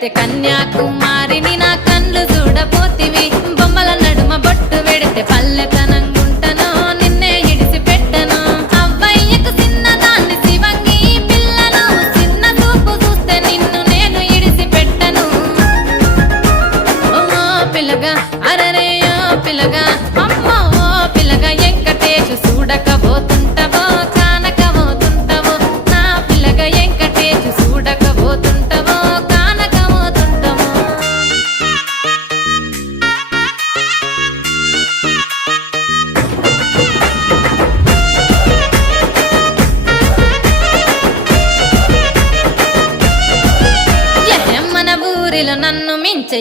పెడితే కన్యాకుమారిని నా కళ్ళు చూడపోతివి బొమ్మల నడుమ బొట్టు పెడితే పల్లెతనంగుంటను నిన్నే ఇడిసి పెట్టను అవ్వయ్యకు చిన్నదాన్ని శివంగి పిల్లను చిన్న చూపు చూస్తే నిన్ను నేను ఇడిసి పెట్టను ఓ పిల్లగా అరరే ఓ పిల్లగా అమ్మో ఓ పిల్లగా వెంకటేశు చూడకపోతుంటవో కానకపోతుంటవో నా పిల్లగా వెంకటేశు చూడకపోతుంటవో కానకపోతుంటవో మన ఊరిలో నన్ను మించే